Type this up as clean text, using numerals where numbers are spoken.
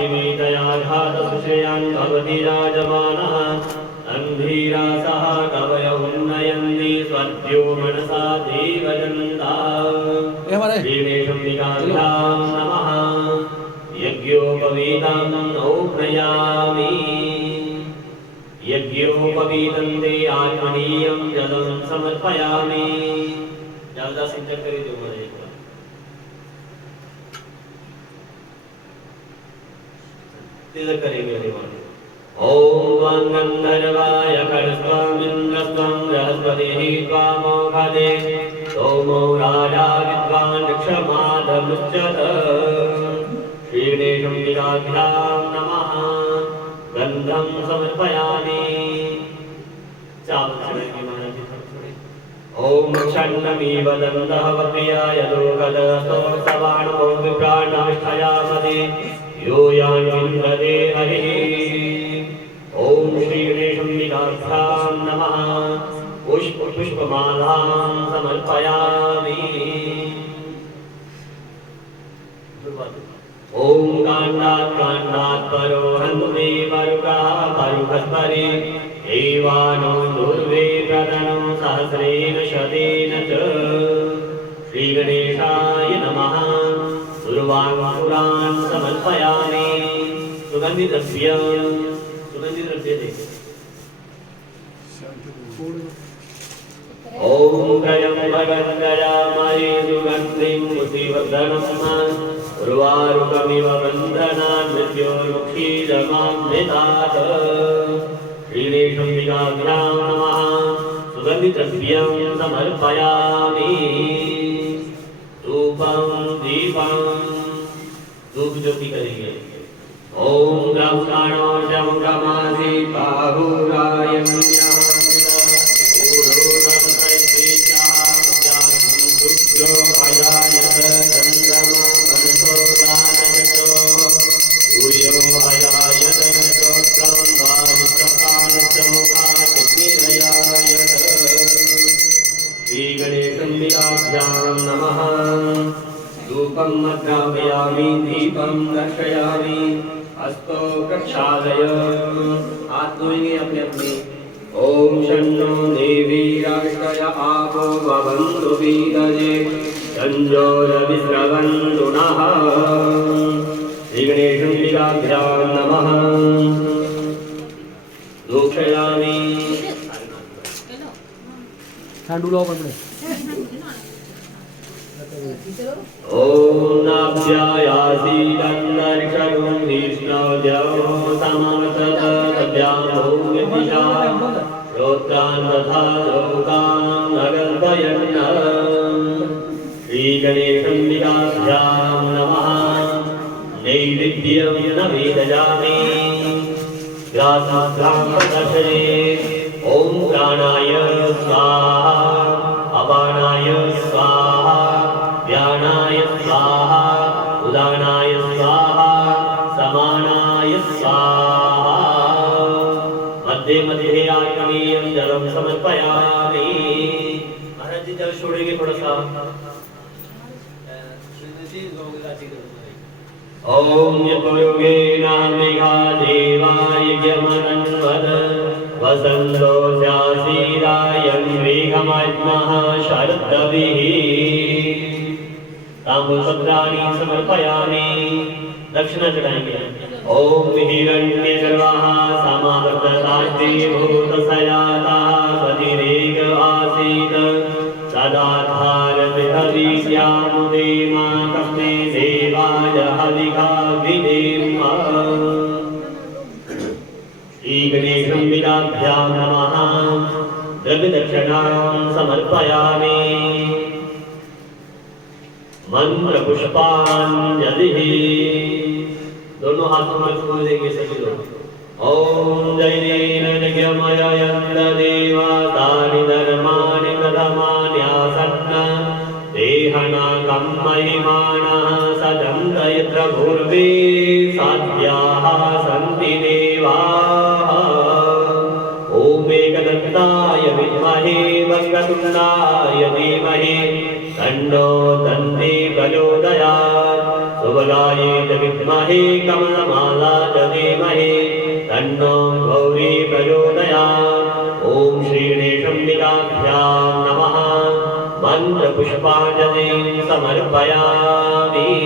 परिमितयाघातसुषयान् भवति राजमानः अन्धीरासः कवयो उन्नयन्ति स्वद्यो मनसा देवजन्ता श्रीवेशम्बिकाभ्यां नमः यज्ञोपवीतं नौप्रयामि यज्ञोपवीतं ते आत्मनीयं जलं समर्पयामि जलदा सिंचन करी दो मुझे तिलक करेंगे देवान ओम त्वं गन्धर्वाय कर्स्त्वमिन्द्रस्त्वं बृहस्पतिः त्वामोघदे सोमो राजा विद्वान् क्षमाधमुच्यत श्रीगणेशम्बिकाभ्यां नमः गन्धं समर्पयामि ओम क्षण्णमीव दन्तः वप्रियाय लोकदस्तो सवाणो विप्राणाष्ठयामदे यो यान्विन्द्रदे हरिः ओम श्रीगणेशम्बिकाभ्यां नमः पुष्पमालां समर्पयामि ओम काण्डात् परो हन्मे परुकः परुहस्परि एवानो दुर्वे प्रदनो सहस्रेण शतेन च श्रीगणेशाय नमः सुरवाङ्कुरान् समर्पयामि सुगन्धिद्रव्य दे ओम त्र्यम्बकं सुगन्धिं मुसिवर्धनम् उर्वारुकमिव बन्धनान् मृत्योर्मुक्षीदमामृतात् श्रीगणेशम्बिकाभ्यां नमः सुगन्धिद्रव्यं समर्पयामि धूपं दीपं धूप ज्योति करेंगे ओम ब्रह्मणो शंकमासि बाहुरायण्यः धूपं मध्यापयामि दीपं दर्शयामि हस्तो प्रक्षालय हाथ धोएंगे अपने अपने ओम शन्नो देवी राष्ट्रय आपो भवन्तु पीतये संजोरविस्रवन्तु नः श्रीगणेशम्बिकाभ्यां नमः दोक्षयामि ओम नाभ्यायासीदन्तरिक्षगुं विष्णोजौ सममततभ्यामो विदिशा श्रोत्रान् तथा लोकान् अगल्पयन् श्रीगणेशम्बिकाभ्यां नमः नैवेद्यं नवेदयामि ग्रासाग्रां प्रदर्शये ओम प्राणाय स्वाहा अपानाय स्वाहा व्यानाय स्वाहा उदानाय स्वाहा समानाय स्वाहा मध्ये मध्ये आत्मनीयं जलं समर्पयामि महाराज जी जल छोड़ेंगे थोड़ा सा ओम यज्ञयोगेनाम्बिका देवाय यज्ञमनन्वद वसन्तो स्यासीदायं वेगमज्मः शरद्रविः ताम्बूलपत्राणि समर्पयामि दक्षिणा चढ़ाएंगे ओम हिरण्यगर्भः समावर्तताद्विभूतसयातः पतिरेक आसीत् सदाधारपृथिवीस्यामुदे मातस्मै देवाय हविका विधेम श्रीगणेशम्बिकाभ्यां नमः द्रव्यदक्षिणां समर्पयामि मंत्रपुष्पाञ्जलिः दोनों हाथों में फूल देंगे सभी लोग ओम जयेन यज्ञमययन्त देवातानि धर्माणि प्रथमान्यासन्न देहनाकं महिमानः सदन्त यत्र पूर्वे साध्याः सन्ति देवाः ओम एकदन्ताय विद्महे वक्रतुण्डाय धीमहि तन्नो दन्ति प्रचोदयात् सुबलाय विद्महे कमलमाला च धीमहि तन्नो गौरी प्रचोदयात्। ॐ श्रीगणेशाम्बिकाभ्यां नमः। मन्त्रपुष्पाञ्जलिं समर्पयामि।